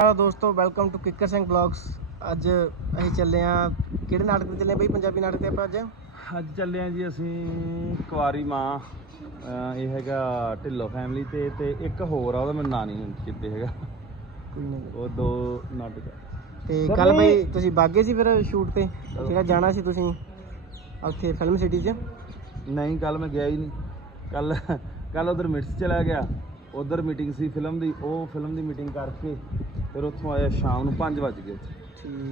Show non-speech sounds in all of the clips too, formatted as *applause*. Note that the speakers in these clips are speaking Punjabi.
ਹੈਲੋ ਦੋਸਤੋ welcome to Kikkar Singh blogs ਅੱਜ ਅਸੀਂ ਚੱਲੇ ਆ ਕਿਹੜੇ ਨਾਟਕ ਤੇ ਚੱਲੇ ਬਈ ਪੰਜਾਬੀ ਨਾਟਕ ਤੇ ਆਪਾਂ ਅੱਜ? ਅੱਜ ਚੱਲੇ ਆ ਜੀ ਅਸੀਂ ਕੁਆਰੀ ਮਾਂ ਅਹ ਇਹ ਹੈਗਾ ਢਿੱਲੋਂ ਫੈਮਿਲੀ ਤੇ ਤੇ ਇੱਕ ਹੋਰ ਆ ਉਹਦਾ ਮੈਨੂੰ ਨਾਂ ਨਹੀਂ ਚਿੱਤੇ ਹੈਗਾ। ਕੋਈ ਨਹੀਂ ਉਹ ਦੋ ਨਾਟਕ ਆ। ਤੇ ਕੱਲ ਬਈ ਤੁਸੀਂ ਬਾਗੇ ਸੀ ਫਿਰ ਸ਼ੂਟ ਤੇ? ਜਿਹੜਾ ਜਾਣਾ ਸੀ ਤੁਸੀਂ ਉੱਥੇ ਫਿਲਮ ਸਿਟੀ 'ਚ? ਨਹੀਂ ਕੱਲ ਮੈਂ ਗਿਆ ਹੀ ਨਹੀਂ ਕੱਲ ਕੱਲ ਉਧਰ ਮਿਟਸ ਚਲਾ ਗਿਆ। ਉਧਰ ਮੀਟਿੰਗ ਸੀ ਫਿਲਮ ਦੀ ਉਹ ਫਿਲਮ ਦੀ ਮੀਟਿੰਗ ਕਰਕੇ ਫਿਰ ਉੱਥੋਂ ਆਇਆ ਸ਼ਾਮ ਨੂੰ 5 ਵਜ ਗਏ।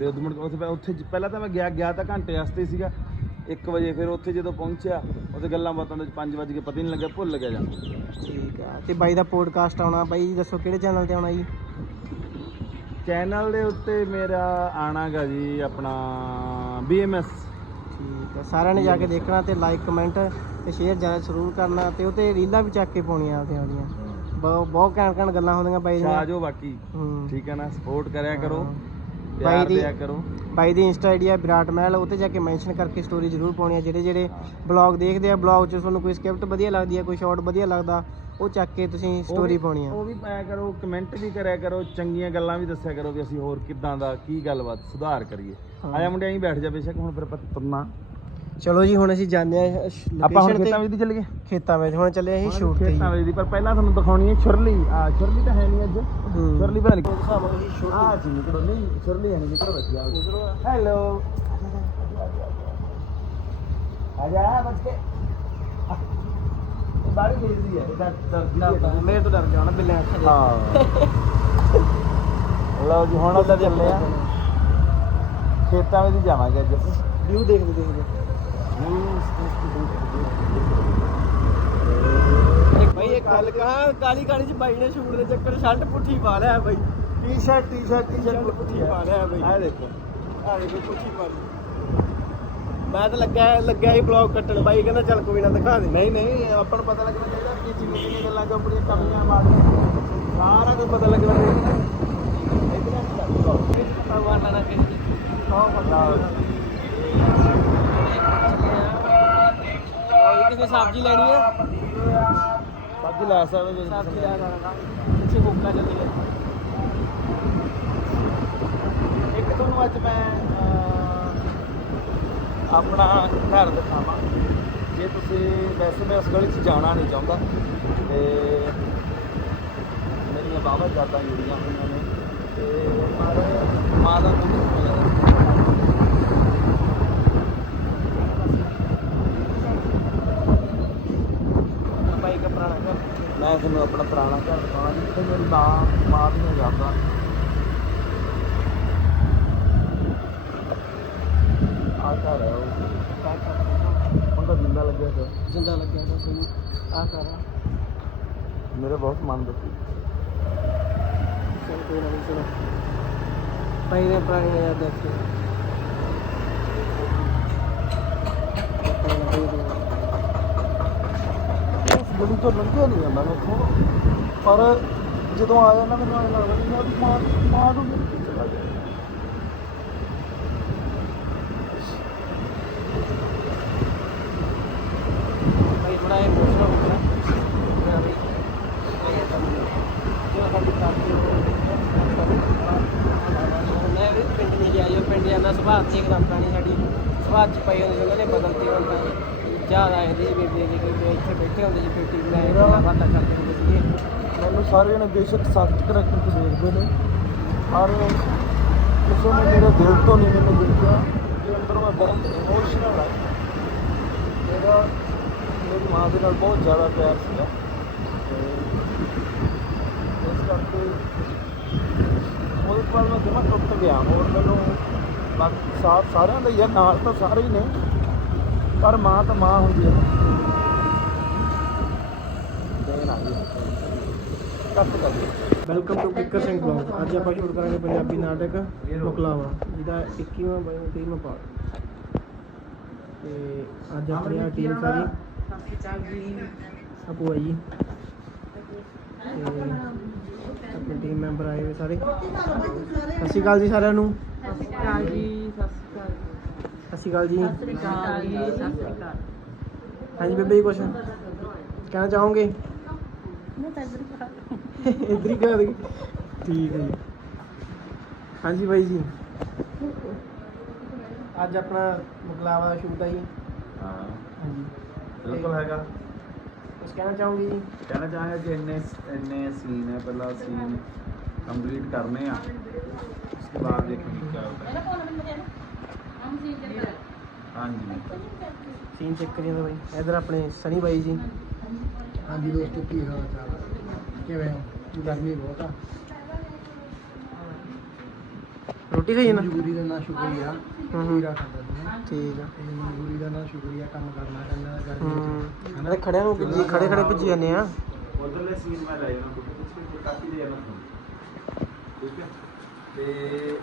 ਤੇ ਉਦੋਂ ਮੁੜ ਕੇ ਉੱਥੇ ਮੈਂ- ਉੱਥੇ ਜ- ਪਹਿਲਾਂ ਤਾਂ ਮੈਂ ਗਿਆ ਗਿਆ ਤਾਂ ਘੰਟੇ ਵਾਸਤੇ ਸੀਗਾ। 1 ਵਜੇ ਫਿਰ ਉੱਥੇ ਜਦੋਂ ਪਹੁੰਚਿਆ ਉੱਥੇ ਗੱਲਾਂ ਬਾਤਾਂ ਦੇ 5 ਵਜ ਕੇ ਪਤਾ ਹੀ ਨਹੀਂ ਲੱਗਿਆ ਭੁੱਲ ਗਿਆ ਜਾਂ। ਠੀਕ ਆ। ਤੇ ਬਾਈ ਦਾ ਪੋਡਕਾਸਟ ਆਉਣਾ ਬਾਈ ਦੱਸੋ ਕਿਹੜੇ ਚੈਨਲ ਤੇ ਆਉਣਾ ਜੀ? ਚੈਨਲ ਦੇ ਉੱਤੇ ਮੇਰਾ ਆਣਾਗਾ ਜੀ ਆਪਣਾ BMS ਠੀਕ ਆ। ਸਾਰਿਆਂ ਨੇ ਜਾ ਕੇ ਦੇਖਣਾ ਤੇ ਲਾਈਕ ਕਮੈਂਟ ਤੇ ਸ਼ੇਅਰ ਜ਼ਿਆਦਾ ਜ਼ਰੂਰ ਕਰਨਾ ਤੇ ਉਹ ਤੇ ਰੀਲਾਂ ਵੀ ਚੱਕ ਕੇ ਪਾਉਣੀਆਂ ਆਪਦੀਆਂ ਉਹਦੀਆਂ। ਬਹੁਤ ਬਹੁਤ ਘੈਂਟ ਘੈਂਟ ਗੱਲਾਂ ਹੁੰਦੀਆਂ ਬਾਈ ਦੀਆਂ। ਛਾਜੋ ਬਾਕੀ। ਹੂੰ। ਠੀਕ ਹੈ ਨਾ? ਸਪੋਰਟ ਕਰਿਆ ਕਰੋ। ਪਿਆਰ ਦੀ- ਦਿਆ ਕਰੋ। ਬਾਈ ਦੀ ਇੰਸਟਾ ਆਈਡੀ ਹੈ ਵਿਰਾਟ ਮਹਿਲ ਉੱਤੇ ਜਾ ਕੇ ਮੈਂਸ਼ਨ ਕਰਕੇ ਸਟੋਰੀ ਜ਼ਰੂਰ ਪਾਉਣੀ ਹੈ ਜਿਹੜੇ ਜਿਹੜੇ ਬਲੌਗ ਦੇਖਦੇ ਆ ਬਲੌਗ 'ਚ ਤੁਹਾਨੂੰ ਕੋਈ ਸਕ੍ਰਿਪਟ ਵਧੀਆ ਲੱਗਦੀ ਹੈ ਕੋਈ ਸ਼ਾਰਟ ਵਧੀਆ ਲੱਗਦਾ ਉਹ ਚੱਕ ਕੇ ਤੁਸੀਂ ਉਹ ਸਟੋਰੀ ਵੀ- ਪਾਉਣੀ ਆ। ਉਹ ਵੀ ਪਾਇਆ ਕਰੋ ਕਮੈਂਟ ਵੀ ਕਰਿਆ ਕਰੋ ਚੰਗੀਆਂ ਗੱਲਾਂ ਵੀ ਦੱਸਿਆ ਕਰੋ ਵੀ ਅਸੀਂ ਹੋਰ ਕਿੱਦਾਂ ਦਾ ਕੀ ਗੱਲਬਾਤ ਸੁਧਾਰ ਕਰੀਏ। ਹਾਂ। ਆਇਆ ਮੁੰਡਿਆਂ ਹੀ ਬੈਠ ਜਾ ਬੇਸ਼ੱਕ ਹੁਣ ਫਿਰ ਆਪਾਂ ਤੁਰਨਾ। ਚਲੋ ਜੀ ਹੁਣ ਅਸੀਂ ਜਾਂਦੇ ਆ ਆਪਾਂ ਹੁਣ ਖੇਤਾਂ ਵਿੱਚ ਚੱਲ ਗਏ ਖੇਤਾਂ ਵਿੱਚ ਹੁਣ ਚੱਲੇ ਅਸੀਂ ਸ਼ੂਟ ਤੇ ਖੇਤਾਂ ਵਿੱਚ ਦੀ ਪਰ ਪਹਿਲਾਂ ਤੁਹਾਨੂੰ ਦਿਖਾਉਣੀ ਹੈ ਛੁਰਲੀ। ਆ ਛੁਰਲੀ ਤਾਂ ਹੈ ਨਹੀਂ ਅੱਜ। ਛੁਰਲੀ ਪਤਾ ਨਹੀਂ ਦਿਖਾਵਾਂਗੇ ਆ ਜੀ ਨਿਕਲੋ ਨਹੀਂ ਛੁਰਲੀ ਹੈ ਨਹੀਂ ਨਿਕਲੋ ਬੱਚਿਆ ਹੈਲੋ। ਆ ਜਾ ਬੱਚ ਕੇ। ਬਾਰੀ ਭੇਜਦੀ ਹੈ ਇਹਦਾ ਦਰਦੀ ਹੈ। ਮੇਰੇ ਤੋਂ ਡਰ ਗਿਆ ਨਾ ਬਿੱਲੇ ਅੱਖ ਦੇ। ਹਾਂ। ਲਓ ਜੀ ਹੁਣ ਅਸੀਂ ਚੱਲੇ ਆ ਖੇਤਾਂ ਵਿੱਚ ਜਾਵਾਂਗੇ ਅੱਜ। ਵਿਊ ਦੇਖਦੇ ਦੇਖਦੇ। ਬਾਈ ਇੱਕ ਗੱਲ ਕਹਾ ਕਾਲੀ ਕਾਲੀ ਚ ਬਾਈ ਨੇ ਸ਼ੂਟ ਦੇ ਚੱਕਰ ਸ਼ਰਟ ਪੁੱਠੀ ਪਾ ਲਿਆ ਬਾਈ। ਟੀ-ਸ਼ਰਟ ਟੀ-ਸ਼ਰਟ ਟੀ-ਸ਼ਰਟ ਪੁੱਠੀ ਪਾ ਲਿਆ ਬਾਈ। ਆ ਦੇਖੋ। ਆ ਦੇਖੋ ਪੁੱਠੀ ਪਾ ਲਈ। ਮੈਂ ਤਾਂ ਲੱਗਿਆ ਲੱਗਿਆ ਹੀ ਬਲੌਗ ਕੱਟਣ। ਬਾਈ ਕਹਿੰਦਾ ਚੱਲ ਕੋਈ ਨਾ ਦਿਖਾ ਦੇ। ਨਹੀਂ ਨਹੀਂ ਆਪਾਂ ਨੂੰ ਪਤਾ ਲੱਗਣਾ ਚਾਹੀਦਾ ਕਿ ਜਿੰਨੀ ਜਿੰਨੀ ਗੱਲਾਂ ਜੋ ਆਪਣੀਆਂ ਕਮੀਆਂ ਮਾੜੀਆਂ ਸਾਰਾ ਕੁਝ ਪਤਾ ਲੱਗਣਾ ਚਾਹੀਦਾ। ਵਾਲਾ ਨਾ ਕਿ ਕਿਸੇ ਸਬਜ਼ੀ ਲੈਣੀ ਆ ਸਬਜ਼ੀ ਲੈ ਸਕਦੇ ਤੁਸੀਂ। ਸਬਜ਼ੀ ਲੈ ਲੈਣਾ ਪਿੱਛੇ ਕੋਕਾ ਚੱਲੀ ਇੱਕ ਤੁਹਾਨੂੰ ਅੱਜ ਮੈਂ ਆਪਣਾ ਘਰ ਦਿਖਾਵਾਂ। ਜੇ ਤੁਸੀਂ ਵੈਸੇ ਮੈਂ ਉਸ ਗਲੀ 'ਚ ਜਾਣਾ ਨਹੀਂ ਚਾਹੁੰਦਾ ਤੇ ਮੇਰੀਆਂ ਬਾਹਾਂ ਜ਼ਿਆਦਾ ਜੁੜੀਆਂ ਹੋਈਆਂ ਨੇ ਤੇ ਮਾਂ ਦਾ ਬਾਈ ਦਾ ਪੁਰਾਣਾ ਘਰ ਮੈਂ ਤੁਹਾਨੂੰ ਆਪਣਾ ਪੁਰਾਣਾ ਘਰ ਦਿਖਾਉਣਾ ਜਿੱਥੇ ਮੇਰੀ ਮਾਂ ਮਾਂ ਦੀਆਂ ਯਾਦਾਂ। ਆ ਘਰ ਹੈ ਉਹ। ਉਹਦਾ ਜਿੰਦਾ ਲੱਗਿਆ ਹੋਇਆ। ਜਿੰਦਾ ਲੱਗਿਆ ਤਾਂ ਕੋਈ ਆ ਕਰ ਮੇਰੇ ਬਹੁਤ ਮਨ ਦੁਖੀ। ਚਲ ਕੋਈ ਨਾ ਚਲੋ ਨੇ। ਪੁਰਾਣੀ ਯਾਦ ਦੇਖੀ ਉਸ ਗਲੀ ਤੋਂ ਲੰਘਿਆ ਨਹੀਂ ਜਾਂਦਾ ਮੈਥੋਂ ਪਰ ਜਦੋਂ ਆਇਆ ਨਾ ਮੈਨੂੰ ਐਂ ਲੱਗਦਾ ਵੀ ਯਾਰ ਮਾਂ ਮਾਂ ਨੂੰ ਮਿਲ ਕੇ ਚਲਾ ਗਿਆ। ਬਾਈ ਥੋੜਾ ਇਮੋਸ਼ਨਲ ਹੋ ਗਿਆ। ਮੇਰਾ ਬਈ ਜੋ ਸਾਡੀ ਕਾਫੀ ਮੈਂ ਵੀ ਪਿੰਡ ਨਹੀਂ ਗਿਆ, ਜੋ ਪਿੰਡ ਜਾਂਦਾ, ਸੁਭਾਅ ਤੇ ਇੱਕਦਮ ਪੁਰਾਣੀ ਸਾਡੀ ਸੁਭਾਅ ਚ ਪਈ ਹੁੰਦੀ ਸੀ ਕਹਿੰਦੇ ਬਦਲਦੀ ਹੁਣ ਤਾਂ ਯਾਦ ਆਏ ਬੇਬੀ ਦੀ ਕਿ ਵੀ ਇੱਥੇ ਬੈਠੇ ਹੁੰਦੇ ਸੀ ਬੇਟੀ ਬਣਾਏ ਇਹਨਾਂ ਬਾਤਾਂ ਕਰਦੇ ਹੁੰਦੇ ਸੀਗੇ। ਮੈਨੂੰ ਸਾਰੇ ਜਣੇ ਬੇਸ਼ੱਕ ਸਖਤ ਕਰੈਕਟਰ ਚ ਦੇਖਦੇ ਨੇ। ਪਰ ਕਿਸੇ ਨੇ ਮੇਰੇ ਦਿਲ ਤੋਂ ਨਹੀਂ ਮੈਨੂੰ ਦੇਖਿਆ ਕਿ ਅੰਦਰੋਂ ਮੈਂ ਬਹੁਤ ਇਮੋਸ਼ਨਲ ਆ ਮੇਰਾ, ਮੇਰੀ ਮਾਂ ਦੇ ਨਾਲ ਬਹੁਤ ਜ਼ਿਆਦਾ ਪਿਆਰ ਸੀਗਾ। ਤੇ ਇਸ ਕਰਕੇ ਉਹਦੇ ਬਾਅਦ ਮੈਂ ਜਮਾ ਟੁੱਟ ਗਿਆ। ਹੋਰ ਮੈਨੂੰ ਬਾਕੀ ਸਾਥ ਸਾਰਿਆਂ ਦਾ ਹੀ ਆ ਨਾਲ ਤਾਂ ਸਾਰੇ ਹੀ ਨੇ। ਪਰ ਮਾਂ ਤਾਂ ਮਾਂ ਹੁੰਦੀ ਹੈ welcome to Kikkar Singh blog ਅੱਜ ਆਪਾਂ ਸ਼ੂਟ ਕਰਾਂਗੇ ਪੰਜਾਬੀ ਨਾਟਕ ਮੁਕਲਾਵਾ ਜਿਹਦਾ 21ਵਾਂ 22ਵਾਂ ਪਾਰਟ ਤੇ ਅੱਜ ਆਪਣੀ ਆ ਟੀਮ ਸਾਰੀ। ਆਪੂ ਆਈ ਤੇ ਆਪਣੇ ਟੀਮ ਮੈਂਬਰ ਆਏ ਹੋਏ ਸਾਰੇ। ਸਤਿ ਸ਼੍ਰੀ ਅਕਾਲ ਜੀ ਸਾਰਿਆਂ ਨੂੰ। ਸਤਿ ਸ਼੍ਰੀ ਅਕਾਲ ਜੀ ਸਤਿ ਸ਼੍ਰੀ ਅਕਾਲ ਸਤਿ ਸ਼੍ਰੀ ਅਕਾਲ ਜੀ। ਸਤਿ ਸ਼੍ਰੀ ਅਕਾਲ ਜੀ ਸਤਿ ਸ਼੍ਰੀ ਅਕਾਲ। ਹਾਂਜੀ ਬੇਬੇ ਜੀ ਕੁਛ ਕਹਿਣਾ ਚਾਹੋਗੇ? ਮੈਂ ਤਾਂ ਇੱਧਰ ਹੀ ਠੀਕ ਹੈ ਜੀ। ਹਾਂਜੀ ਬਾਈ ਜੀ। ਅੱਜ ਆਪਣਾ ਮੁਕਲਾਵਾ ਦਾ ਸ਼ੂਟ ਆ ਜੀ। ਹਾਂ। ਹਾਂਜੀ। ਬਿਲਕੁਲ ਹੈਗਾ। ਕੁਝ ਕਹਿਣਾ ਚਾਹੋਗੇ ਜੀ? ਕਹਿਣਾ ਚਾਹਾਂਗਾ ਕਿ ਇੰਨੇ ਇੰਨੇ ਸੀਨ ਹੈ ਪਹਿਲਾ ਸੀਨ ਕੰਪਲੀਟ ਕਰਨੇ ਆ। ਬਾਅਦ ਦੇਖਾਂਗੇ ਕੀ ਸੀਨ ਚੈੱਕ ਕਰੀ। ਜਾਂਦਾ ਬਾਈ। ਇਧਰ ਆਪਣੇ ਸਨੀ ਬਾਈ ਜੀ। ਹਾਂਜੀ ਦੋਸਤੋ ਕੀ ਹਾਲ ਚਾਲ ਕਿਵੇਂ ਹੋ? ਗਰਮੀ ਬਹੁਤ ਆ। ਰੋਟੀ ਖਾਈ ਜਾਂਦਾ ਮਜਬੂਰੀ ਦਾ ਨਾ ਸ਼ੁਕਰੀਆ। ਹੂੰ ਹੂੰ। ਪੂਰਾ ਠੀਕ ਆ। ਤੇ ਮਜਬੂਰੀ ਦਾ ਨਾ ਸ਼ੁਕਰੀਆ ਕੰਮ ਕਰਨਾ ਪੈਂਦਾ ਗਰਮੀ ਵਿੱਚ ਹਨਾ? ਅਰੇ ਖੜਿਆਂ ਖੜੇ ਖੜੇ ਭਿੱਜੀ ਜਾਂਦੇ ਆ। ਉਧਰਲੇ ਸੀਨ ਮੈਂ ਲੈ ਜਾਣਾ ਕੁਝ ਕਾਫੀ ਦੇ ਜਾਣਾ ਠੀਕ ਹੈ? ਤੇ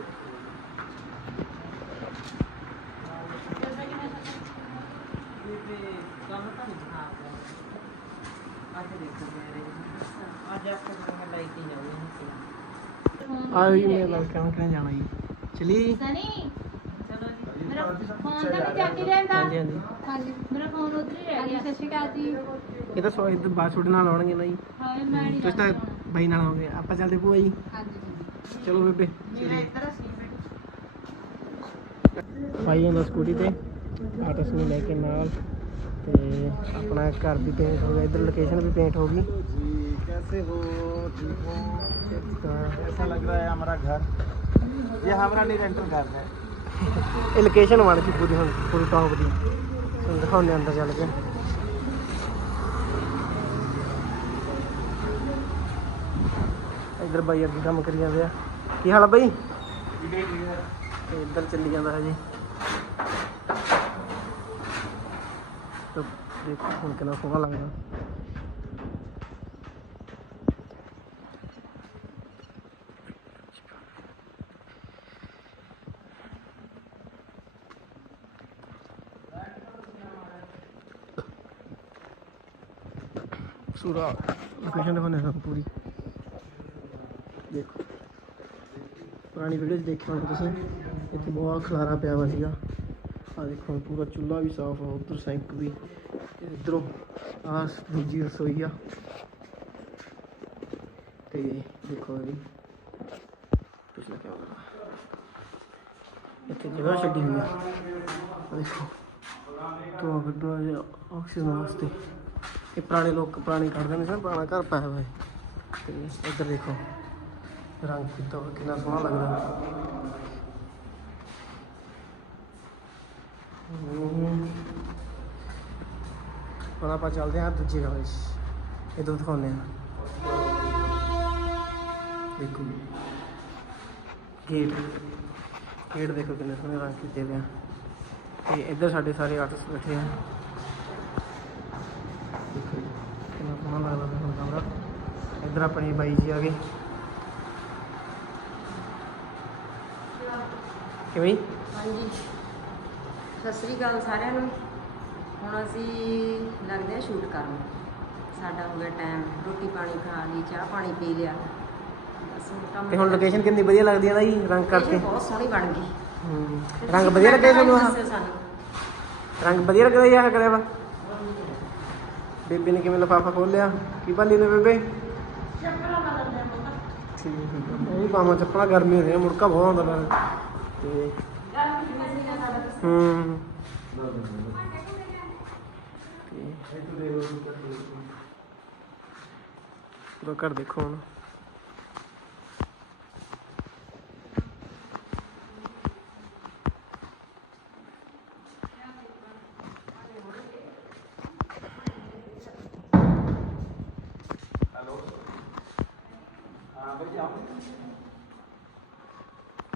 ਆ ਵੀ ਮੇਰੇ ਨਾਲ ਕੰਮ ਕਰਨ ਜਾਣਾ ਜੀ? ਚਲੀ? ਸਨੀ ਚਲੋ ਜੀ। ਮੇਰਾ ਫੋਨ ਤਾਂ ਨਹੀਂ ਚੱਕ ਹੀ ਰਹਿੰਦਾ ਹਾਂਜੀ ਹਾਂਜੀ। ਹਾਂਜੀ ਮੇਰਾ ਫੋਨ ਉਧਰ ਹੀ ਰਹਿ ਗਿਆ। ਸਤਿ ਸ਼੍ਰੀ ਅਕਾਲ ਜੀ। ਇਹ ਤਾਂ ਸੋ ਇੱਧਰ ਬਾਅਦ ਛੋਟੇ ਨਾਲ ਆਉਣਗੇ ਨਾ ਜੀ ਹਾਏ ਮੈਂ ਨਹੀਂ ਤੁਸੀਂ ਤਾਂ ਬਾਈ ਨਾਲ ਆਉਂਗੇ ਆਪਾਂ ਚੱਲਦੇ ਭੂਆ ਜੀ। ਹਾਂਜੀ ਚਲੋ ਬੇਬੇ ਮੇਰਾ ਇੱਧਰ ਸੀ ਭਾਈ ਹੁੰਦਾ ਸਕੂਟੀ ਤੇ। ਆਰਟਿਸਟ ਨੂੰ ਲੈ ਕੇ ਨਾਲ ਤੇ ਆਪਣਾ ਘਰ ਵੀ ਪੇਂਟ ਹੋ ਗਿਆ ਇੱਧਰ ਲੋਕੇਸ਼ਨ ਵੀ ਪੇਂਟ ਹੋ ਗਈ जी कैसे हो ठीक हो ਤਾਂ ऐसा लग रहा है हमारा घर ये हमारा नहीं रेंटल घर है ਇਹ ਲੋਕੇਸ਼ਨ ਬਣ ਗਈ ਪੂਰੀ ਹੁਣ ਪੂਰੀ ਟੌਪ ਦੀ ਤੁਹਾਨੂੰ ਦਿਖਾਉਂਦੇ ਅੰਦਰ ਚੱਲ ਕੇ ਇੱਧਰ ਬਾਈ ਅੱਗੇ ਕੰਮ ਕਰੀ ਜਾਂਦੇ ਆ ਕੀ ਹਾਲ ਆ ਬਾਈ ਤੇ ਇੱਧਰ ਚੱਲੀ ਜਾਂਦਾ ਹਜੇ ਦੇਖੋ ਹੁਣ ਕਿੰਨਾ ਸੋਹਣਾ ਲੱਗਦਾ ਪੂਰਾ ਲੋਕੇਸ਼ਨ ਦਿਖਾਉਂਦੇ ਤੁਹਾਨੂੰ ਪੂਰੀ ਦੇਖੋ ਪੁਰਾਣੀ ਵੀਡੀਓ 'ਚ ਦੇਖਿਆ ਹੋਣਾ ਤੁਸੀਂ, ਇੱਥੇ ਬਹੁਤ ਖਲਾਰਾ ਪਿਆ ਵਾ ਸੀਗਾ। ਆ ਦੇਖੋ, ਪੂਰਾ ਚੁੱਲ੍ਹਾ ਵੀ ਸਾਫ਼ ਆ, ਉੱਧਰ ਸਿੰਕ ਵੀ। ਤੇ ਇੱਧਰੋਂ ਆ ਦੂਜੀ ਰਸੋਈ ਆ। ਤੇ ਦੇਖੋ ਜੀ ਵੀ ਪਿਛਲਾ ਕੈਮਰਾ ਇੱਥੇ ਜਗ੍ਹਾ ਛੱਡੀ ਹੋਈ ਆ। ਦੇਖੋ। ਤੋਂ ਗੱਡਾ ਜਿਹਾ ਆਕਸੀਜਨ ਵਾਸਤੇ। ਇਹ ਪੁਰਾਣੇ ਲੋਕ, ਪੁਰਾਣੇ ਕੱਢਦੇ ਨੇ ਸਰ, ਪੁਰਾਣਾ ਘਰ ਪਾਇਆ ਹੋਇਆ ਹੈ। ਤੇ ਇੱਧਰ ਦੇਖੋ, ਰੰਗ ਕੀਤਾ ਹੋਇਆ ਕਿੰਨਾ ਸੋਹਣਾ ਲੱਗਦਾ ਹਮ। ਹੁਣ ਆਪਾਂ ਚੱਲਦੇ ਹਾਂ ਦੂਜੇ ਕਮਰੇ 'ਚ ਇੱਧਰ ਦਿਖਾਉਂਦੇ ਹਾਂ। ਦੇਖੋ ਗੇਟ ਗੇਟ ਦੇਖੋ ਕਿੰਨੇ ਸੋਹਣੇ ਰੰਗ ਕੀਤੇ ਹੋਏ ਆ। ਤੇ ਇੱਧਰ ਸਾਡੇ ਸਾਰੇ ਆਰਟਿਸਟ ਬੈਠੇ ਆ। ਦੇਖੋ ਕਿੰਨਾ ਸੋਹਣਾ ਲੱਗਦਾ ਪਿਆ ਕਮਰਾ। ਇੱਧਰ ਆਪਣੇ ਬਾਈ ਜੀ ਆ ਗਏ। ਕਿਵੇਂ ਹਾਂਜੀ। ਸਤਿ ਸ੍ਰੀ ਅਕਾਲ ਸਾਰਿਆਂ ਨੂੰ। ਹੁਣ ਅਸੀਂ ਲੱਗਦੇ ਆ ਸ਼ੂਟ ਕਰਨ। ਸਾਡਾ ਹੋ ਗਿਆ ਟਾਈਮ ਰੋਟੀ ਪਾਣੀ ਖਾ ਲਈ ਚਾਹ ਪਾਣੀ ਪੀ ਲਿਆ। ਬਸ ਹੁਣ ਕੰਮ ਤੇ ਹੁਣ ਲੋਕੇਸ਼ਨ ਕਿੰਨੀ ਵਧੀਆ ਲੱਗਦੀ ਹੈ ਨਾ ਜੀ ਰੰਗ ਕਰਕੇ? ਬਹੁਤ ਸੋਹਣੀ ਬਣ ਗਈ। ਰੰਗ ਵਧੀਆ ਲੱਗਿਆ ਤੁਹਾਨੂੰ ਆਹ? ਦੱਸਿਓ ਸਾਨੂੰ। ਰੰਗ ਵਧੀਆ ਲੱਗਦਾ ਯਾਰ ਕਰਿਆ ਵਾ? ਬੇਬੇ ਨੇ ਕਿਵੇਂ ਲਫਾਫਾ ਖੋਲਿਆ ਕੀ ਭਾਲੀ ਨੇ ਬੇਬੇ? ਠੀਕ ਹੈ ਉਹ ਵੀ ਪਾਵਾਂ ਚੱਪਲਾਂ ਗਰਮੀ ਹੁੰਦੀ ਹੈ ਮੁੜਕਾ ਬਹੁਤ ਆਉਂਦਾ ਨਾਲ। ਤੇ ਹੂੰ। ਪੂਰਾ ਘਰ ਦੇਖੋ ਹੁਣ।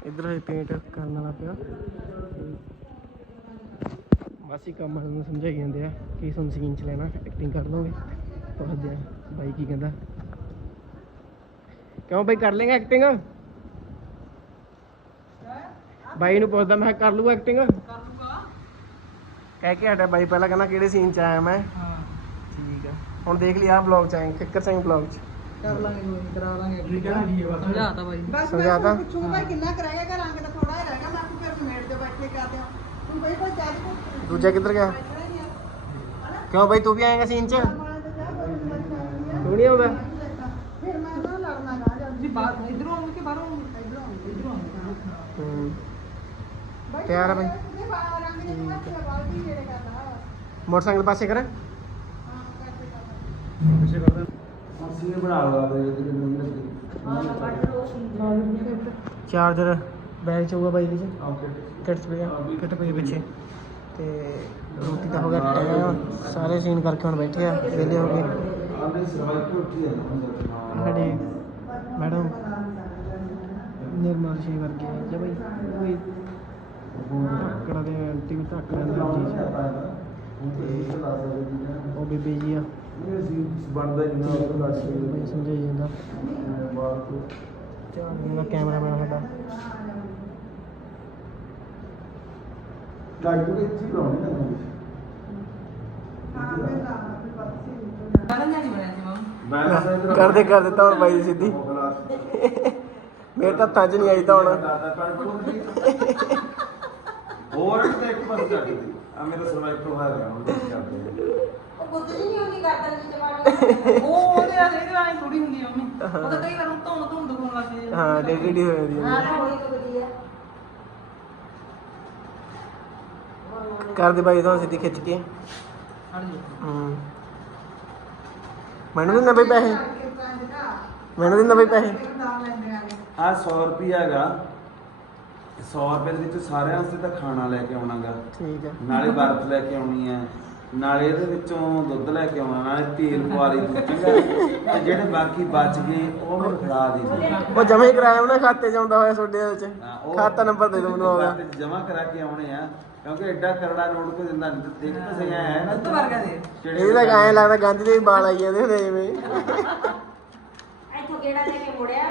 ਇਧਰ ਹੈ ਪੇਂਟ ਕਰਨ ਵਾਲਾ ਪਿਆ। ਬਸ ਹੀ ਕੰਮ ਨੂੰ ਸਮਝਾਈ ਜਾਂਦੇ ਆ ਕਿ ਤੁਹਾਨੂੰ ਸੀਨ ਚ ਲੈਣਾ ਐਕਟਿੰਗ ਕਰ ਲਓਗੇ ਪੁੱਛਦੇ ਆ ਬਾਈ ਕੀ ਕਹਿੰਦਾ? ਕਿਉਂ ਬਾਈ ਕਰ ਲੇਗਾ ਐਕਟਿੰਗ ਬਾਈ ਨੂੰ ਪੁੱਛਦਾ ਮੈਂ ਕਰ ਲੂਗਾ ਐਕਟਿੰਗ ਕਰ ਲੂਗਾ ਕਹਿ ਕੇ ਹਟਿਆ ਬਾਈ ਪਹਿਲਾਂ ਕਹਿੰਦਾ ਕਿਹੜੇ ਸੀਨ ਚ ਆਇਆ ਮੈਂ। ਹਾਂ ਠੀਕ ਆ। ਹੁਣ ਦੇਖ ਲਈ ਆਹ ਵਲੌਗ ਚ ਆਏ ਕਿੱਕਰ ਸਿੰਘ ਵਲੌਗ ਚ। ਕਰ ਲਾਂਗੇ ਕੋਈ ਕਰਾ ਲਾਂਗੇ। ਠੀਕ ਹੈ ਜੀ ਬਸ। ਸਮਝਾਤਾ ਬਾਈ। ਬਸ? ਮੈਂ ਪੁੱਛੂਗਾ ਕਿੰਨਾ ਕਰਾਏਗਾ ਕਿ ਰੰਗ ਤਾਂ ਥੋੜਾ ਹੀ ਰਹੇਗਾ ਮੈਂ ਕਿਹਾ ਫਿਰ ਮੇੜ ਦੇ ਬੈਠੇ ਕਰਦੇ ਤੂੰ ਕੋ ਦੂਜਾ ਕਿੱਧਰ ਗਿਆ? ਕਿਉਂ ਬਾਈ ਤੂੰ ਵੀ ਆਏਗਾ ਸੀਨ ਚ? ਤੂੰ ਨਹੀਂ ਆਉਂਦਾ ਫਿਰ ਮੈਂ ਨਾ ਲੜਨਾ ਗਾ ਜਾਂ ਤੁਸੀਂ ਬਾਹਰ ਇਧਰੋਂ ਆਉਂਗੇ ਕਿ ਬਾਹਰੋਂ ਇਧਰੋਂ ਇਧਰੋਂ ਤਿਆਰ ਆ ਬਾਈ? ਮੋਟਰਸਾਈਕਲ ਪਾਸੇ ਕਰ। ਬਣਾ ਲਗਾ ਦੇ ਚਾਰਜਰ। ਬੈਗ ਚ ਹੋਊਗਾ ਬਾਈ ਦੇ ਚ ਓਕੇ ਕਿਟਸ ਪਿਆ ਕਿਟ ਪਈ ਪਿੱਛੇ ਤੇ ਰੋਟੀ ਦਾ ਹੋ ਗਿਆ ਟਾਈਮ ਸਾਰੇ ਸੀਨ ਕਰਕੇ ਹੁਣ ਬੈਠੇ ਆ ਵਿਹਲੇ ਹੋ ਗਏ ਸਾਡੇ ਮੈਡਮ ਨਿਰਮਲ ਜੀ ਵਰਗੇ ਜੇ ਬਈ ਕੋਈ ਧੱਕੜਾ ਦੇ ਜੀ ਉਹ ਬੀਬੀ ਜੀ ਆ ਬਣਦਾ ਜਿੰਨਾ ਉਹ ਲੱਗ ਬਈ ਕੈਮਰਾਮੈਨ ਸਾਡਾ। ਲਾਈਟ ਨੂੰ ਇੱਥੇ ਹੀ ਲਾਉਣੀ ਨਾ ਹਾਂ ਕਰਦੇ ਕਰਦੇ ਤਾਂ ਹੁਣ ਬਾਈ ਸਿੱਧੀ। *laughs* ਮੇਰੇ ਤਾਂ ਤੱਜ ਨਹੀਂ ਆਈ ਤਾਂ ਹੁਣ। ਹੋਰ ਤੇ ਇੱਕ ਪਾਸੇ ਚੱਲ ਗਈ। ਆ ਮੇਰਾ ਸਰਵਾਈਕਲ ਹੋਇਆ ਰਿਹਾ ਹੁਣ ਦੇਖ ਕਰਦੇ ਉਹ ਗੁੱਦਰੀ ਨਹੀਂ ਹੁੰਦੀ ਕਰਦਨ ਦੀ ਜਵਾਨੀ ਉਹ ਉਹਦੇ ਨਾਲ ਇਹਦੇ ਨਾਲ ਥੋੜੀ ਹੁੰਦੀ ਆ ਮੰਮੀ। ਉਹ ਤਾਂ ਕਈ ਵਾਰ ਧੁੰਨ ਧੁੰਨ ਦਿਖਾਉਣ ਲੱਗ ਜਾਂਦੀ ਆ। ਹਾਂ ਡੇਡੀ ਡੀ ਹੋ ਜਾਂਦੀ ਹਾਂ। ਹੈ ਹੋਈ ਗੁੱਦਰੀ ਆ ਕਰਦੇ ਬਾਈ ਤਾਂ ਸਿੱਧੀ ਖਿੱਚ ਕੇ। ਹਟ ਜਾ। ਹੂੰ। ਮੈਨੂੰ ਦਿੰਦਾ ਬਈ ਪੈਸੇ। ਮੈਨੂੰ ਦਿੰਦਾ ਬਈ ਪੈਸੇ। ਆ ਆ 100 ਰੁਪਿਆ ਹੈਗਾ। 100 ਰੁਪਏ ਦੇ ਵਿੱਚ ਸਾਰਿਆਂ ਵਾਸਤੇ ਤਾਂ ਖਾਣਾ ਲੈ ਕੇ ਆਉਣਾਗਾ। ਠੀਕ ਹੈ। ਨਾਲੇ ਬਰਫ਼ ਲੈ ਕੇ ਆਉਣੀ ਹੈ। ਨਾਲੇ ਇਹਦੇ ਵਿੱਚੋਂ ਦੁੱਧ ਲੈ ਕੇ ਆਉਣਾ ਨਾਲੇ ਤੇਲ ਪਵਾ ਲਈ ਤੂੰ ਚੰਗਾ। ਤੇ ਜਿਹੜੇ ਬਾਕੀ ਬਚ ਗਏ ਉਹ ਮੈਨੂੰ ਫੜਾ ਦੇ ਉਹ ਜਮਾ ਹੀ ਕਰਾਇਆ ਉਹਨਾਂ ਖਾਤੇ ਚ ਆਉਂਦਾ ਹੋਇਆ ਤੁਹਾਡੇ ਵਿੱਚ। ਖਾਤਾ ਨੰਬਰ ਦੇ ਦਿਓ ਮੈਨੂੰ ਉਹਦਾ ਜਮਾ ਕਰਾ ਕੇ ਆਉਣੇ ਆ ਕਿਉਂਕਿ ਐਡਾ ਕਰੜਾ ਨੋਟ ਕੋਈ ਦਿੰਦਾ ਨਹੀਂ ਤੇ ਦੇਖ ਤਾਂ ਸਹੀ ਆਇਆ ਨਾ। ਦੁੱਧ ਵਰਗਾ ਦੇ। ਇਹ ਤਾਂ ਐਂ ਲੱਗਦਾ ਗਾਂਧੀ ਦੇ ਵਾਲ ਆਈ ਜਾਂਦੇ ਹੁੰਦੇ ਜਿਵੇਂ ਇੱਥੋਂ ਕਿਹੜਾ ਲੈ ਕੇ ਮੁੜਿਆ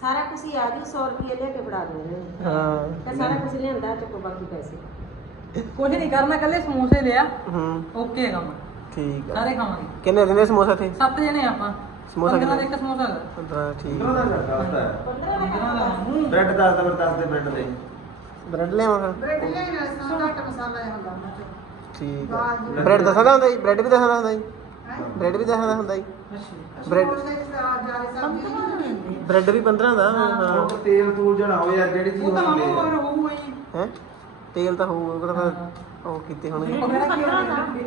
ਸਾਰਾ ਕੁਝ ਹੀ ਆ ਗਈ 100 ਰੁਪਏ ਲੈ ਕੇ ਫੜਾ ਦੇ ਹਾਂ। ਤੇ ਸਾਰਾ ਕੁਝ ਲਿਆਂਦਾ ਚੱਕੋ ਬਾਕੀ ਪੈਸੇ। ਕੁਝ ਨਹੀਂ ਕਰਨਾ ਕੱਲੇ ਸਮੋਸੇ ਲਿਆ। ਹੂੰ। ਓਕੇ ਕੰਮ। ਠੀਕ ਆ। ਸਾਰੇ ਖਾਵਾਂਗੇ। ਕਿੰਨੇ ਦਿੰਦੇ ਸਮੋਸਾ ਤੇ ਸੱਤ ਜਣੇ ਆਪਾਂ। ਸਮੋਸਾ ਕਿੰਨਾ? ਇੱਕ ਸਮੋਸਾ ਹੈਗਾ। 15 ਠੀਕ ਕਿੰਨਾ ਦਾ ਕਰਦਾ ਹੈ। ਪੰਦਰਾਂ ਦਾ ਹੂੰ। ਬ੍ਰੈਡ ਦੱਸ ਦਾ ਫਿਰ ਦੱਸ ਦੇ ਬ੍ਰੈਡ ਦੇ। ਬ੍ਰੈਡ ਲਿਆਵਾਂ ਫਿਰ। ਬ੍ਰੈਡ ਲੈ ਨਾ ਸਾਂ ਘੱਟ ਮਸਾਲਾ ਜਿਹਾ ਹੁੰਦਾ ਉਹਨਾਂ ਚ। ਠੀਕ ਆ। ਬ੍ਰੈਡ ਦਸਾਂ ਦਾ ਹੁੰਦਾ ਜੀ? ਬ੍ਰੈਡ ਵੀ ਦਸਾਂ ਦਾ ਹੁੰਦਾ ਜੀ? ਹੈ? ਬ੍ਰੈਡ ਵੀ ਦਸਾਂ ਦਾ ਹੁੰਦਾ ਜੀ? ਅੱਛਾ। ਬ੍ਰੈਡ ਜਾਰੇ ਸਬਜ਼ੀ ਬ੍ਰੈਡ ਵੀ 15 ਦਾ ਹਾਂ। ਉਹ ਤੇਲ ਤੂਲ ਜਣਾ ਹੋ ਯਾਰ ਜਿਹੜੀ ਚੀਜ਼ ਉਹ ਤਾਂ ਮਾਮਾ ਹੁੰਦੀ ਹੀ ਹੈ? ਤੇਲ ਤਾਂ ਹੋਊਗਾ ਉਹ ਤਾਂ ਫਿਰ ਉਹ ਕੀਤੇ ਹੋਣਗੇ।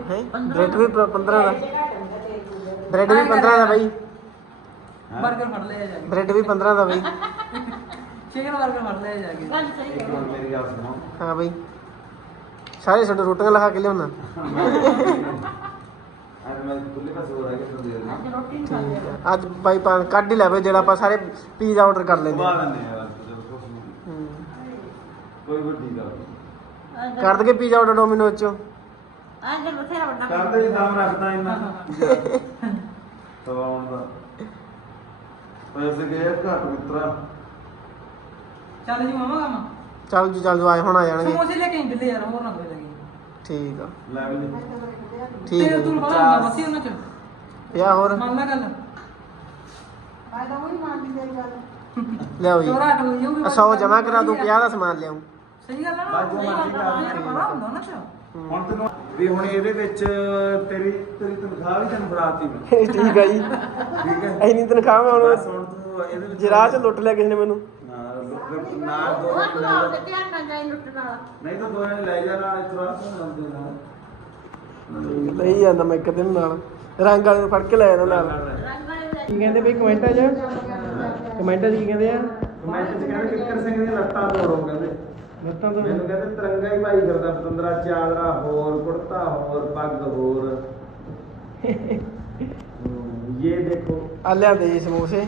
ਹੈ? ਬ੍ਰੈਡ ਵੀ 15 ਦਾ। ਬ੍ਰੈਡ ਵੀ 15 ਦਾ ਬਾਈ। ਬਰਗਰ ਫੜ ਲਿਆ ਜਾ ਕੇ। ਬ੍ਰੈਡ ਵੀ 15 ਦਾ ਬਾਈ। ਚਿਕਨ ਬਰਗਰ ਫੜ ਲਿਆ ਜਾ ਕੇ। ਇੱਕ ਮਿੰਟ ਮੇਰੀ ਗੱਲ ਸੁਣੋ। ਹਾਂ ਬਾਈ। ਸਾਰੇ ਛੋਟੇ ਰੋਟੀਆਂ ਲਗਾ ਕੇ ਲਿਆਉਣਾ। ਅੱਜ ਮੈਂ ਪਾਸੇ ਹੋ ਰਿਹਾ ਕਿ ਦੇ ਅੱਜ ਬਾਈ ਪਾਣ ਕੱਢ ਹੀ ਲੈਵੇ ਜਿਹੜਾ ਆਪਾਂ ਸਾਰੇ ਪੀਜ਼ਾ ਆਰਡਰ ਕਰ ਲੈਂਦੇ ਘੁਮਾ ਹਾਂ ਦਿੰਦੇ ਆ ਯਾਰ ਜਦੋਂ ਕੁਛ ਨਹੀਂ ਹੂੰ। ਕੋਈ ਵੱਡੀ ਗੱਲ ਨਹੀਂ ਕਰ ਦਗੇ ਪੀਜ਼ਾ ਆਰਡਰ ਡੋਮਿਨੋਜ਼ ਚੋਂ ਅੱਜ ਬਥੇਰਾ ਵੱਡਾ ਕਰਦੇ ਹੀ। ਦਮ ਰੱਖਦਾ ਇੰਨਾ। ਤਵਾਉਣ ਦਾ। ਪੈਸੇ ਗਏ ਘੱਟ ਮਿੱਤਰਾ। ਚੱਲ ਜੀ ਮਾਮਾ ਕੰਮ। ਚੱਲ ਜੀ ਚੱਲ ਜੋ ਆਏ ਹੁਣ ਆ ਜਾਣਗੇ। ਸਮੋਸੇ ਲੈ ਕੇ ਇੰਦਲੇ ਯਾਰ ਹੋਰ ਨਾ ਕੋਈ ਲੱਗੇ ਠੀਕ ਆ। ਲੈ ਵੀ ਠੀਕ ਤੇਲ ਹੈ ਤੂਲ ਜੀ। ਬੜਾ ਹੁੰਦਾ ਬਸੀ ਉਹਨਾਂ ਚ। ਯਾ ਹੋਰ? ਮੰਨ ਲੈ ਗੱਲ। ਮੈਂ ਤਾਂ ਉਹੀ ਮੰਨਦੀ ਤੇਰੀ ਗੱਲ। ਲਿਆਓ ਜੀ। ਜਾਊਗੀ 100 ਜਮਾ ਕਰਾ ਦੂੰ 50 ਦਾ ਸਮਾਨ ਲਿਆਉਂ ਸਹੀ ਗੱਲ ਹੈ ਨਾ ਬਾਅਦ ਚੋਂ ਮਰਜ਼ੀ ਕਰਾ ਦੇ। ਯਾਰ ਬੜਾ ਹੁੰਦਾ ਨਾ ਚ ਹੁਣ ਤੈਨੂੰ ਵੀ ਹੁਣ ਇਹਦੇ ਵਿੱਚ ਤੇਰੀ ਤੇਰੀ ਤਨਖਾਹ ਵੀ ਤੈਨੂੰ ਫੜਾਤੀ ਮੈਂ। ਠੀਕ ਆ ਜੀ। ਠੀਕ ਹੈ ਐਨੀ ਤਨਖਾਹ ਮੈਂ ਬਸ ਹੁਣ ਹੁਣ ਤੂੰ ਇਹਦੇ ਵਿੱਚ ਜਰਾ ਚ ਲੁੱਟ ਲਿਆ ਕਿਸੇ ਨੇ ਮੈਨੂੰ। ਨਾ ਲੁੱਟ- ਨਾ ਦੋ ਜਣੇ ਲੈ ਜਾ। ਧਿਆਨ ਨਾਲ ਜਾਈ ਲੁੱਟਣ ਵਾਲਾ ਨਹੀਂ ਤਾਂ ਦੋ ਜਣੇ ਲੈ ਜਾ ਨਾਲ ਇਤਰਾ ਲੰਦੇ ਨਾਲ ਲਈ ਜਾਂਦਾ ਮੈਂ ਇੱਕ ਦਿਨ ਨਾਲ। ਰੰਗ ਵਾਲੇ ਨੂੰ ਫੜ ਕੇ ਲੈ ਜਾਂਦਾ ਨਾਲ। ਕੀ ਕਹਿੰਦੇ ਬਈ ਕਮੈਂਟਾਂ 'ਚ? ਕਮੈਂਟਾਂ 'ਚ ਕੀ ਕਹਿੰਦੇ ਆ? ਕਮੈਂਟ ਚ ਕਹਿੰਦੇ ਕਿੱਕਰ ਸਿੰਘ ਦੀਆਂ ਲੱਤਾਂ ਤੋੜੋ ਕਹਿੰਦੇ। ਲੱਤਾਂ ਤੋਂ ਮੈਨੂੰ ਕਹਿੰਦੇ ਤਿਰੰਗਾ ਹੀ ਭਾਈ ਫਿਰਦਾ ਪਤੰਦਰਾ ਚਾਦਰਾ ਹੋਰ ਕੁੜਤਾ ਹੋਰ ਪੱਗ ਹੋਰ। ਹਮ, ਇਹ ਦੇਖੋ। ਆ ਲਿਆਂਦੇ ਜੀ ਸਮੋਸੇ।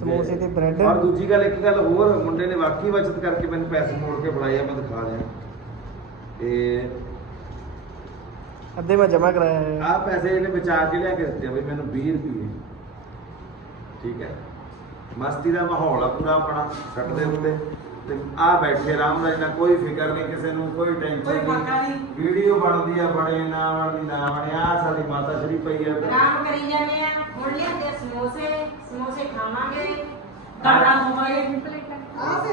ਸਮੋਸੇ ਤੇ ਬ੍ਰੈਡ। ਔਰ ਦੂਜੀ ਗੱਲ ਇੱਕ ਗੱਲ ਹੋਰ ਮੁੰਡੇ ਨੇ ਵਾਕਈ ਬਚਤ ਕਰਕੇ ਮੈਨੂੰ ਪੈਸੇ ਮੋੜ ਕੇ ਫੜਾਏ ਆ ਮੈਂ ਦਿਖਾ ਦਿਆਂ ਤੇ ਅੱਧੇ ਮੈਂ ਜਮਾ ਕਰਾਇਆ ਹੈ। ਆਹ ਪੈਸੇ ਇਹਨੇ ਬਚਾ ਕੇ ਲਿਆ ਕੇ ਦਿੱਤੇ ਆ ਬਈ ਮੈਨੂੰ 20 ਰੁਪਏ। ਠੀਕ ਹੈ। ਮਸਤੀ ਦਾ ਮਾਹੌਲ ਆ ਪੂਰਾ ਆਪਣਾ ਛੱਡਦੇ ਹੁੰਦੇ ਤੇ ਆ ਬੈਠੇ ਆਰਾਮ ਨਾਲ ਇਹਨਾਂ ਕੋਈ ਫਿਕਰ ਨਹੀਂ ਕਿਸੇ ਨੂੰ ਕੋਈ ਕੋਈ ਟੈਨਸ਼ਨ ਨਹੀਂ ਨਹੀਂ। ਵੀਡੀਓ ਬਣਦੀ ਆ ਬਣੇ ਨਾ ਬਣਦੀ ਨਾ ਬਣੇ ਆ ਸਾਡੀ ਮਾਤਾ ਸ਼੍ਰੀ ਪਈ ਆ ਆਰਾਮ ਕਰੀ ਜਾਂਦੇ ਆ ਹੁਣ ਲਿਆਂਦੇ ਸਮੋਸੇ ਸਮੋਸੇ ਖਾਵਾਂਗੇ ਗਾਣਾ ਹੋਵਾਂਗੇ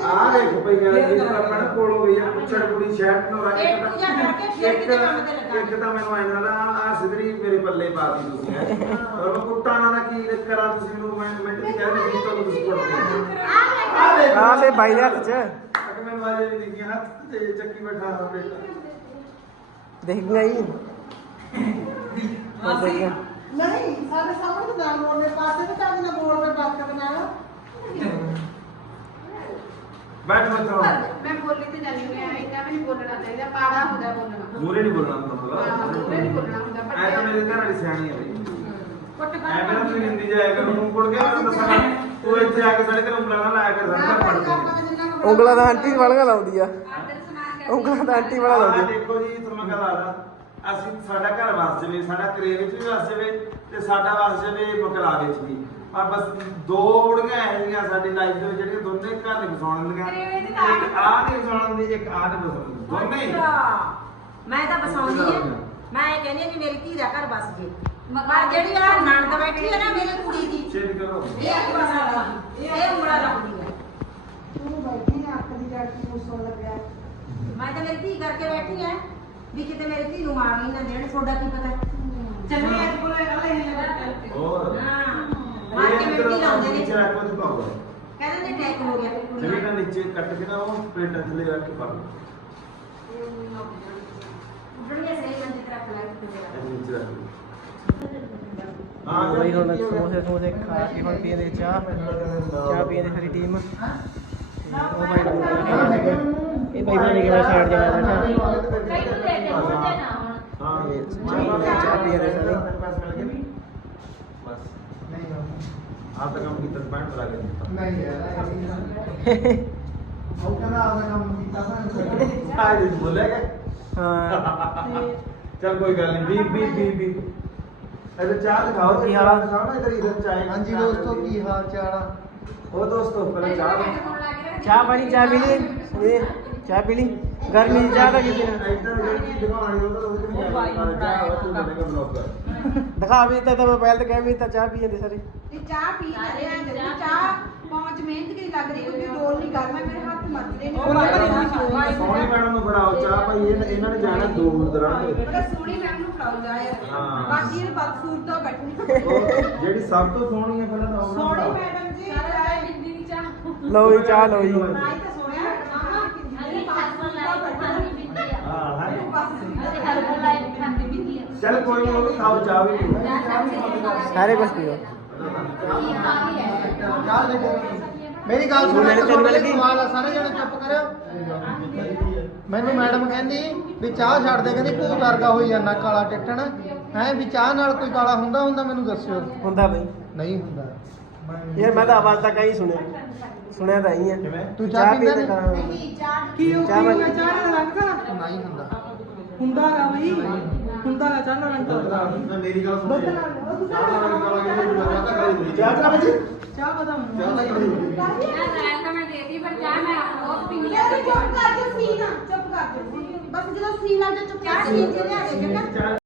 ਆ ਦੇਖ ਪਈ ਆ ਜੀ ਆਪਣਾ ਕੋਲੋਂ ਗਈ ਆ ਪੁੱਛੜ ਕੁੜੀ ਸ਼ਹਿਰ ਤੋਂ ਰੱਖ ਪੇਟ ਪੂਜਾ ਕਰਕੇ ਫਿਰ ਕਿਤੇ ਕੰਮ ਤੇ ਲੱਗਾ। ਇੱਕ ਤਾਂ ਮੈਨੂੰ ਐਂ ਨਾਲ ਆ ਸਿਧਰੀ ਮੇਰੇ ਪੱਲੇ ਪਾਤੀ ਤੁਸੀਂ ਹੈਂ। ਔਰ ਮੈਂ ਕੁੱਟਾ ਨਾ ਕੀ ਕਰਾਂ ਤੁਸੀਂ ਮੈਨੂੰ ਮੈਂ ਮਿੰਟ ਦੀ ਕਹਿੰਦੇ ਨਹੀਂ ਤੁਹਾਨੂੰ ਤੁਸੀਂ ਕੁੱਟਦੇ ਦੇਖ ਆ ਤੇ ਬਾਈ ਦੇ ਹੱਥ 'ਚ ਮੈਨੂੰ ਆਜੇ ਨਹੀਂ ਦਿਖੀਆਂ ਹੱਥ ਤੇ ਚੱਕੀ ਬੈਠਾ ਹਾਂ ਬੇਟਾ ਦੇਖ ਗਈ ਹੋਰ ਦੇਖਿਆ ਨਹੀਂ ਸਾਡੇ ਸਾਹਮਣੇ ਤਾਂ ਨਾ ਮੋੜਨੇ ਪਾਸੇ ਤੇ ਚੱਜ ਨਾਲ ਮੋੜ ਕੇ ਬਾਤ ਕਰਨਾ ਬੈਠ ਬੱਚੋ ਮੈਂ ਬੋਲੀ ਤੇ ਜਾਣੀ ਮੈਂ ਇੰਨਾ ਵੀ ਨਹੀਂ ਬੋਲਣਾ ਚਾਹੀਦਾ ਪਾੜਾ ਹੁੰਦਾ ਬੋਲਣਾ ਮੂਰੇ ਨਹੀਂ ਬੋਲਣਾ ਹਾਂ, ਮਤਲਬ ਮੂਹਰੇ ਨਹੀਂ ਬੋਲਣਾ ਹੁੰਦਾ, ਐ ਤਾਂ ਮੇਰੇ ਘਰ ਵਾਲੀ ਸਿਆਣੀ ਹੈ ਬਈ ਕੁੱਟ ਐ ਮੇਰਾ ਤੂੰ ਹਿੰਦੀ ਜਾਇਆ ਕਰ ਤੂੰ ਕੋਲ ਗਿਆ ਮੈਂ ਦੱਸਾਂ ਤੂੰ ਇੱਥੇ ਆ ਕੇ ਸਾਡੇ ਘਰ ਉਂਗਲਾਂ ਨਾ ਲਾਇਆ ਕਰ ਸਾਡੇ ਘਰ ਪੜ ਕੇ। ਉਂਗਲਾਂ ਦਾ ਆਂਟੀ ਵਾਲੀਆਂ ਲਾਉਂਦੀ ਆ। ਉਂਗਲਾਂ ਦਾ ਆਂਟੀ ਵਾਲਾ ਆਹ ਲਾਉਂਦੀ ਦੇਖੋ ਜੀ ਤੁਹਾਨੂੰ ਮੈਂ ਗੱਲ ਆਦਾ ਅਸੀਂ ਸਾਡਾ ਘਰ ਵਸ ਜਾਵੇ ਸਾਡਾ ਕਰੇ ਵਿੱਚ ਵੀ ਵਸ ਜਾਵੇ ਤੇ ਸਾਡਾ ਵਸ ਜਾਵੇ ਮਕਲਾ ਵਿੱਚ ਵੀ। ਪਰ ਬਸ ਦੋ ਬੁੜੀਆਂ ਹੈਗੀਆਂ ਸਾਡੀ ਲਾਈਫ ਦੇ ਵਿੱਚ ਜਿਹੜੀਆਂ ਦੋਨੇ ਘਰ ਨਹੀਂ ਵਸਾਉਣ ਦਿੰਦੀਆਂ ਇੱਕ ਆਹ ਨਹੀਂ ਵਸਾਉਣ ਦੀ ਇੱਕ ਆਹ ਨਹੀਂ ਵਸਾਉਣ ਦੀ। ਦੋਨੇ ਹੀ। ਮੈਂ ਤਾਂ ਬਸਾਉਂਦੀ ਆ। ਮੈਂ ਇਹ ਕਹਿੰਦੀ ਆ ਵੀ ਮੇਰੀ ਧੀ ਦਾ ਘਰ ਬਸ ਜੇ। ਪਰ ਜਿਹੜੀ ਆ ਨਣਦ ਬੈਠੀ ਹੈ ਨਾ ਮੇਰੀ ਕੁੜੀ ਦੀ ਚੇਂਜ ਕਰੋ। ਇਹ ਨਹੀਂ ਬਸਾਉਂਦਾ ਇਹ ਉਂਗਲਾ ਲਾਉਂਦੀ ਹੈ ਤੂੰ ਬੈਠੀ ਆ ਅੱਖ ਦੀ ਜੜ ਨੂੰ ਸੁਣ ਲੱਗਿਆ। ਮੈਂ ਤਾਂ ਮੇਰੀ ਧੀ ਕਰਕੇ ਬੈਠੀ ਐ ਵੀ ਕਿਤੇ ਮੇਰੀ ਧੀ ਨੂੰ ਮਾਰ ਨਹੀਂ ਨਾ ਦੇਣ ਤੁਹਾਡਾ ਕੀ ਪਤਾ? ਚੱਲੇ ਅੱਜ ਕੋਲੇ ਨਾਲੇ ਹੀ ਲੱਗਾ ਹੋਰ? ਹਾਂ। ਮਾਰ ਕੇ ਮਿੱਟੀ ਲਾਉਂਦੇ ਨੇ। ਨੀਚੇ ਰੱਖ ਕੇ ਪਾਓ। ਕਹਿੰਦੇ ਨੇ ਅਟੈਕ ਹੋ ਗਿਆ ਕੁੜੀ ਜਿਹੜੀ ਨੂੰ ਨਾ ਨੀਚੇ ਕੱਟ ਕੇ ਨਾ ਉਹ ਪਲੇਟਾਂ ਥੱਲੇ ਰੱਖ ਕੇ ਪਾ ਲਓ ਬੜੀਆਂ ਸਹੀ ਮੰਜੇ ਤੇ ਰੱਖ ਲੈ ਕੁੜੀ ਦਾ ਇਹ ਨੀਚੇ ਰੱਖ ਲਓ ਬਈ ਹੁਣ ਸਮੋਸੇ ਸਮੋਸੇ ਖਾ ਕੇ ਹੁਣ ਪੀਂਦੇ ਚਾਹ ਚਾਹ ਪੀਂਦੇ ਸਾਰੀ ਟੀਮ ਉਹ ਭਾਈ ਨੂੰ ਇਹ ਭਾਈ ਬਣ ਕੇ ਮੈਂ ਸਾਈਡ ਜਗ੍ਹਾ ਬੈਠਾ ਕਈ ਤੂੰ ਦੇ ਦੇ ਮੁੰਡੇ ਨਾ ਹੁਣ ਹਾਂ ਤੇ ਚਾਹ ਚਾਹ ਪੀ ਰਹੇ ਸਾਰੇ ਬਸ ਆਪ ਤਾਂ ਕੰਮ ਕੀਤਾ ਪੈਂਟ ਲਾ ਕੇ ਦਿੱਤਾ ਨਹੀਂ ਯਾਰ ਉਹ ਕਹਿੰਦਾ ਆਪਦਾ ਕੰਮ ਕੀਤਾ ਨਾ ਆਏ ਬੋਲੇਗਾ ਹਾਂ ਚਲ ਕੋਈ ਗੱਲ ਨਹੀਂ ਬੀ ਬੀ ਬੀ ਬੀ ਅਰੇ ਚਾਹ ਦਿਖਾਓ ਕੀ ਹਾਲ ਆ? ਦਿਖਾਓ ਨਾ ਇਧਰ ਇਧਰ ਚਾਹ ਹਾਂਜੀ ਦੋਸਤੋ ਕੀ ਹਾਲ ਚਾਲ ਆ? ਉਹ ਦੋਸਤੋ ਪਹਿਲਾਂ ਚਾਹ। ਚਾਹ ਪਾਣੀ ਚਾਹ ਪੀ ਲਈ? ਇਹ ਚਾਹ ਪੀ ਲਈ? ਗਰਮੀ ਦੀ ਚਾਹ ਦਾ ਕੀ ਪੀਣਾ? ਇੱਧਰ ਜਿਹੜੀ ਚੀਜ਼ ਦਿਖਾਉਣੀ ਉਹ ਤਾਂ ਉਸ ਨੂੰ ਤੂੰ ਦਿਖਾ ਵੀ ਦਿੱਤਾ ਤਾਂ ਮੋਬਾਈਲ ਤੇ ਕਹਿ ਵੀ ਦਿੱਤਾ ਚਾਹ ਪੀ ਜਾਂਦੇ ਸਾਰੇ। ਤੇ ਚਾਹ ਪੀ ਲੈ ਰਹੇ ਆ ਚਾਹ ਪਹੁੰਚ ਮਿਹਨਤ ਕੀ ਲੱਗ ਰਹੀ ਕਿਉਂਕਿ ਡੋਲ ਨਹੀਂ ਗਰਮ ਹੈ ਮੇਰੇ ਹੱਥ ਮੱਚਦੇ ਨੇ ਸੋਹਣੀ ਮੈਡਮ ਨੂੰ ਫੜਾਓ ਚਾਹ ਭਾਈ ਇਹ- ਇਹਨਾਂ ਨੇ ਜਾਣਾ ਦੂਰ ਦਰਾਂਗੇ ਬੜਾ ਸੋਹਣੀ ਮੈਮ ਨੂੰ ਫੜਾਉਂਦਾ ਹੈ ਹਾਂ। ਬਾਕੀ ਇਹ ਬਦਸੂਰਤਾ ਬੈਠੀ ਉਹ ਜਿਹੜੀ ਸਭ ਤੋਂ ਸੋਹਣੀ ਹੈ ਪਹਿਲਾਂ ਤਾਂ ਉਹ ਸੋਹਣੀ ਫੜਾਓ। ਮੈਡਮ ਜੀ ਸਾਰਾ ਹਿੰਦੀ ਦੀ ਚਾਹ। ਲਓ ਜੀ ਚਾਹ ਲਓ ਜੀ। ਬਣਾਈ ਤਾਂ ਸੋਹਣਿਆ ਮਾਮਾ ਅਲੀ ਹਰਬਲ ਲਾਈਫ ਖਾਂਦੀ ਪੀਂਦੀ ਆ। ਹਾਂ ਹਾਂ। ਅਲੀ ਹਰਬਲ ਲਾਈਫ ਖਾਂਦੀ ਪੀਂਦੀ ਆ। ਚਲ ਕੋਈ ਨਹੀਂ ਉਹ ਵੀ ਖਾਓ ਚਾਹ ਵੀ ਪੀਓ। ਸਾਰੇ ਕੁਝ ਪੀਓ ਕੀ ਖਾ ਰਹੀ ਹੈ ਚਾਹ ਲੈ ਕੇ ਮੇਰੀ ਗੱਲ ਸੁਣ ਮੈਨੂੰ ਇੱਕ ਚੰਗੀ ਤੁਹਾਡੇ ਲੱਗੀ। ਸਵਾਲ ਆ ਸਾਰੇ ਜਣੇ ਚੁੱਪ ਕਰਿਓ। ਮੈਨੂੰ ਮੈਡਮ ਕਹਿੰਦੀ ਵੀ ਚਾਹ ਛੱਡ ਦੇ ਕਹਿੰਦੀ ਭੂਤ ਵਰਗਾ ਹੋਈ ਜਾਂਦਾ ਕਾਲਾ ਟਿੱਟਣ। ਹੈ ਵੀ ਚਾਹ ਨਾਲ ਕੋਈ ਕਾਲਾ ਹੁੰਦਾ ਹੁੰਦਾ ਮੈਨੂੰ ਦੱਸਿਓ। ਹੁੰਦਾ ਬਈ। ਨਹੀਂ ਹੁੰਦਾ। ਯਾਰ ਮੈਂ ਤਾਂ ਆਵਾਜ਼ ਤੱਕ ਹੀ ਸੁਣਿਆ। ਸੁਣਿਆ ਤਾਂ ਹੀ ਆ। ਤੂੰ ਚਾਹ ਪੀਂਦਾ ਨਹੀਂ? ਤਾਂ ਕੀ ਉਹ ਚਾਹ ਕੀ ਮੈਂ- ਹੋਇਆ ਚਾਹ ਦਾ ਰੰਗ ਦਾ ਨਹੀਂ ਹੁੰਦਾ। ਹੁੰਦਾ ਗਾ ਬਈ। ਹੁੰਦਾ। ਗਾ ਚਾਹ ਦਾ ਰੰਗ ਦਾ ਮੇਰੀ ਗੱਲ ਨਾਲ ਨਾਲ ਚਾਹ ਚਲਾ ਬੱਚੀ ਚਾਹ ਪਤਾ ਮੈਨੂੰ ਮੈਂ ਰਾਇ ਤਾਂ ਮੈਂ ਦੇਤੀ ਪਰ ਚਾਹ ਮੈਂ ਬਹੁਤ ਪੀਣੀ ਆ। ਚੁੱਪ ਕਰ ਜਾ ਸੀਨਾ ਚੁੱਪ ਕਰ ਜਾ ਬਸ ਜਦੋਂ ਸੀਨਾ ਚੁੱਪ ਕਰ ਸੀ ਜੇ ਲਿਆ ਦੇ